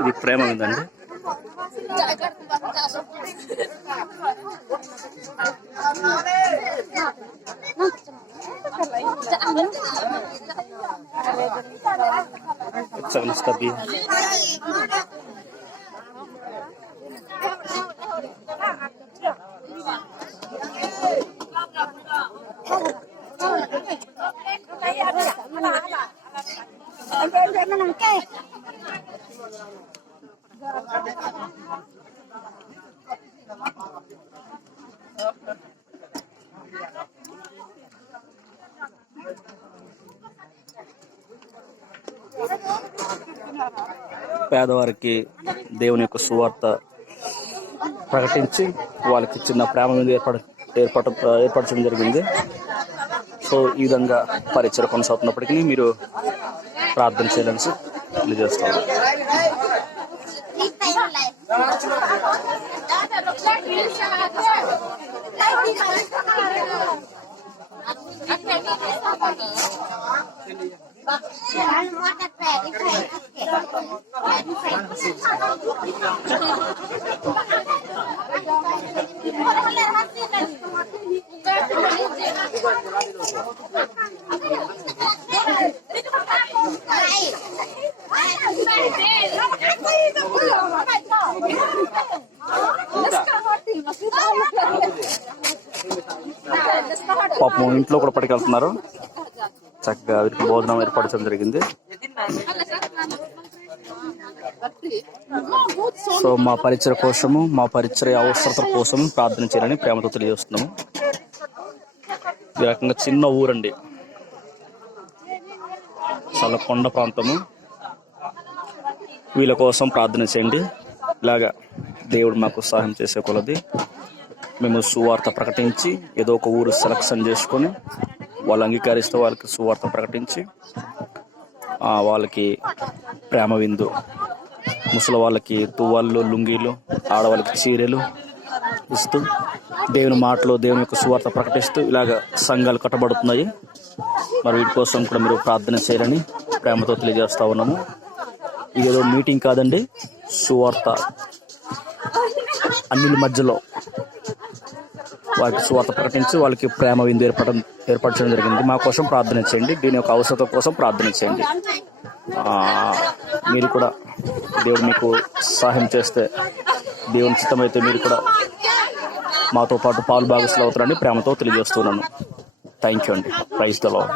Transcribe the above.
ఇది ప్రేమ ఉందండి. పేదవారికి దేవుని యొక్క సువార్త ప్రకటించి వాళ్ళకి చిన్న ప్రేమ మీద ఏర్పరచడం జరిగింది. సో ఈ విధంగా పరిచయం కొనసాగుతున్నప్పటికీ మీరు ప్రార్థన చేయాలని తెలియజేస్తాను. పాపం ఇంట్లో కూడా పట్టుకెళ్తున్నారు. చక్కగా వీరికి భోజనం ఏర్పరచడం జరిగింది. సో మా పరిచయ కోసము, మా పరిచయ అవసరతల కోసం ప్రార్థన చేయాలని ప్రేమతో తెలియజేస్తున్నాము. ఈ రకంగా చిన్న ఊరండి, చాలా కొండ ప్రాంతము. వీళ్ళ కోసం ప్రార్థన చేయండి. ఇలాగా దేవుడు మాకు సహాయం చేసే కొలది మేము సువార్త ప్రకటించి ఏదో ఒక ఊరు సెలక్షన్ చేసుకొని వాళ్ళు అంగీకరిస్తే వాళ్ళకి సువార్త ప్రకటించి వాళ్ళకి ప్రేమ విందు, ముసలి వాళ్ళకి తువ్వాళ్ళు, లుంగీలు, ఆడవాళ్ళకి చీరలు ఇస్తూ దేవుని మాటలు, దేవుని యొక్క సువార్త ప్రకటిస్తూ ఇలాగ సంఘాలు కట్టబడుతున్నాయి. మరి వీటి కోసం కూడా మీరు ప్రార్థన చేయాలని ప్రేమతో తెలియజేస్తా ఉన్నాము. ఇదేదో మీటింగ్ కాదండి, సువార్త అన్నిల మధ్యలో వారికి సువార్త ప్రకటించి వాళ్ళకి ప్రేమ విందు ఏర్పరచడం జరిగింది. మా కోసం ప్రార్థన చేయండి. దీని యొక్క అవసరం కోసం ప్రార్థన చేయండి. మీరు కూడా దేవుడు మీకు సహాయం చేస్తే, దేవుని చిత్తమైతే మీరు కూడా మాతో పాటు పాలు భాగస్వాములు అవుతారని ప్రేమతో తెలియజేస్తున్నాను. థ్యాంక్ యూ అండి. Praise the lord.